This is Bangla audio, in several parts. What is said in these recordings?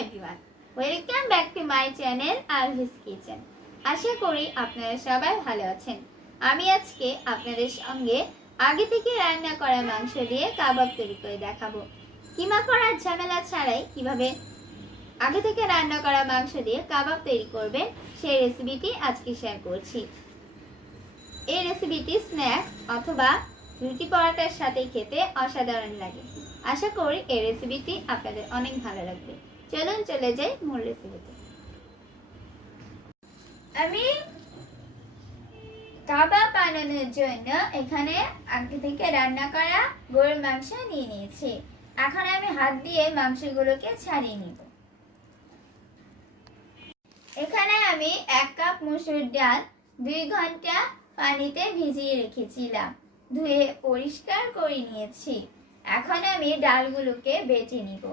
Everyone, welcome back to my channel Alvi's kitchen. আশা করি আপনারা সবাই ভালো আছেন। আমি আজকে আপনাদের সঙ্গে আগে থেকে রান্না করা মাংস দিয়ে কাবাব তৈরি করে দেখাবো। কিমা করার ঝামেলা ছাড়াই কিভাবে আগে থেকে রান্না করা মাংস দিয়ে কাবাব তৈরি করবেন সেই রেসিপিটি আজকে শেয়ার করছি। এই রেসিপিটি স্ন্যাক্স অথবা রুটি পরোটার সাথে খেতে অসাধারণ লাগে। আশা করি এই রেসিপিটি আপনাদের অনেক ভালো লাগবে। চলুন চলে যাই মূল রেসিপিতে। আমি কাবাব বানানোর জন্য এখানে আগে থেকে রান্না করা গরুর মাংস নিয়ে নিয়েছি। এখন আমি হাত দিয়ে মাংসগুলোকে ছাড়িয়ে নিব। এখানে আমি 1 কাপ মসুর ডাল 2 ঘন্টা পানিতে ভিজিয়ে রেখেছিলাম, ধুয়ে পরিষ্কার করে নিয়েছি। এখন আমি ডালগুলোকে বেটে নিব।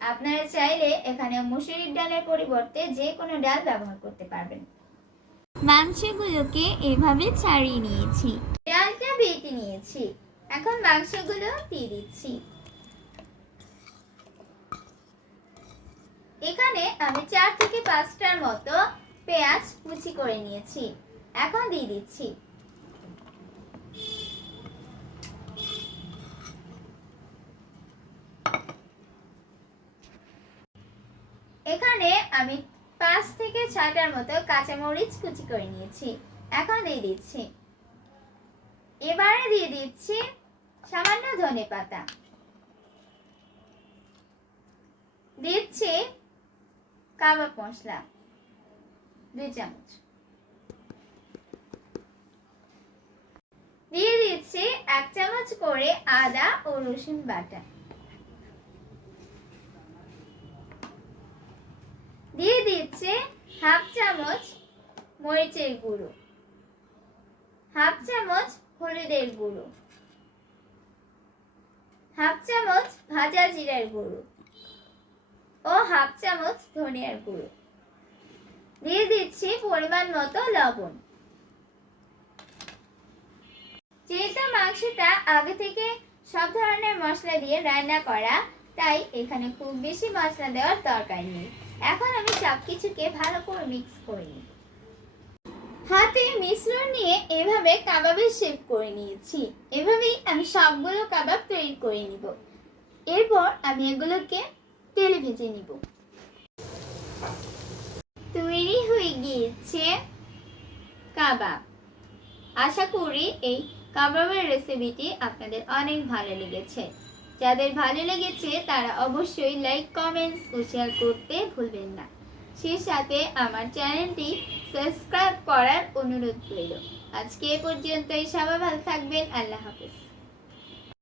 আপনারা চাইলে এখানে মসুরির ডালের পরিবর্তে যে কোনো ডাল ব্যবহার করতে পারবেন। মাংসগুলোকে এভাবে ছাড়িয়ে নিয়েছি, ডালটা বেটে নিয়েছি। এখন মাংসগুলো দিয়ে দিচ্ছি। এখানে আমি 4 থেকে 5টার মতো পেঁয়াজ কুচি করে নিয়েছি, এখন দিয়ে দিচ্ছি। এখানে আমি 5 থেকে 6টার মতো কাঁচামরিচ কুচি করে নিয়েছি, এখন দিয়ে দিচ্ছি। এবারে দিয়ে দিচ্ছি সামান্য ধনেপাতা, দিচ্ছি কাবাব মশলা 2 চামচ, দিয়ে দিচ্ছি 1 চামচ করে আদা ও রসুন বাটা, দিয়ে দিচ্ছি 1/2 চামচ মরিচের গুঁড়ো, 1/2 চামচ হলুদের গুঁড়ো, 1/2 চামচ ভাজা জিরার গুঁড়ো ও 1/2 চামচ ধনিয়ার গুঁড়ো, দিয়ে দিচ্ছি পরিমাণ মতো লবণ। যেহেতু মাংসটা আগে থেকে সব ধরনের মশলা দিয়ে রান্না করা, তাই এখানে খুব বেশি মশলা দেওয়ার দরকার নেই। এখন আমি সবকিছুকে ভালো করে মিক্স করে নিই। হাতে মিশ্রণ নিয়ে এভাবে কাবাবের শেপ করে নিয়েছি। এভাবেই আমি সবগুলো কাবাব তৈরি করে নিব। এরপর আমি এগুলোকে তেলে ভেজে নিব। তৈরি হয়ে গিয়েছে কাবাব। আশা করি এই কাবাবের রেসিপিটি আপনাদের অনেক ভালো লেগেছে। যাদের ভালো লেগেছে তারা অবশ্যই লাইক, কমেন্টস ও শেয়ার করতে ভুলবেন না। সেই সাথে আমার চ্যানেলটি সাবস্ক্রাইব করার অনুরোধ রইল। আজকে এ পর্যন্তই। সবাই ভালো থাকবেন। আল্লাহ হাফেজ।